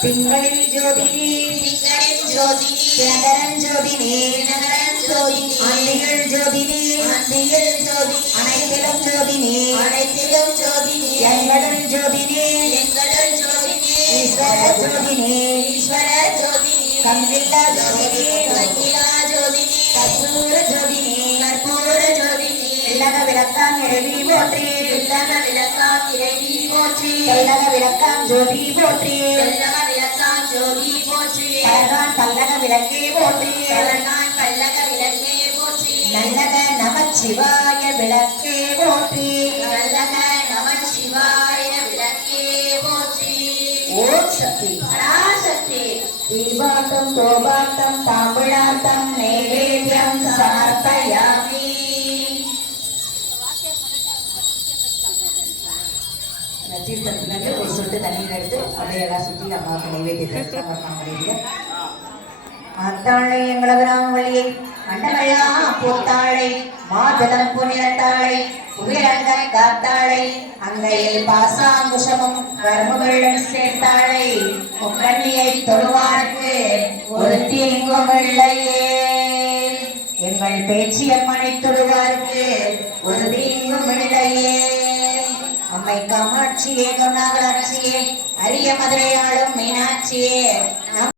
திங்களில் ஜோதினி தினகரன் ஜோதினி அந்தியில் ஜோதினி அனைத்திலும் ஜோதினி எங்களுள் ஜோதினி ஈஸ்வர ஜோதினி கண்ணில்லா ஜோதினி கற்பூர ஜோதினி இல்லக விளக்காம் இறைவி போற்றி இல்லக விளக்காம் ஜோதி போற்றி பல்லக விளக்கே போற்றி நல்லக நமச்சிவாய விளக்கே போற்றி ஓம் சக்தி பராசக்தி தீபார்த்தம் தோபார்த்தம் தாம்பூலார்த்தம் நைவேத்யம் சமர்ப்பயாமி. தீர்த்தத்திலிருந்து ஒரு சொட்டு தண்ணீர் எடுத்து அதையெல்லாம் சுற்றி அம்மாவுக்கு நைவேத்தியத்தை சமர்ப்பணம் பண்ணிடுங்க. ஆத்தாளை எங்களவராம் வழியை அண்டமையா பூத்தாளை மாதளம் புனிரத்தாளை உயிரங்கை காத்தாளை அங்கையில் பாசாங்குஷமும் கர்மங்களும் சேர்த்தாளை முக்கண்ணியை தொழுவார்க்கு ஒரு தீங்கும் இல்லையே. எங்கள் பேச்சியம்மனை தொழுவார்க்கு ஒரு தீங்கும் இல்லையே. அம்மை காமாட்சியே கருணாகராட்சியே அரிய மதுரையாளும் மீனாட்சியே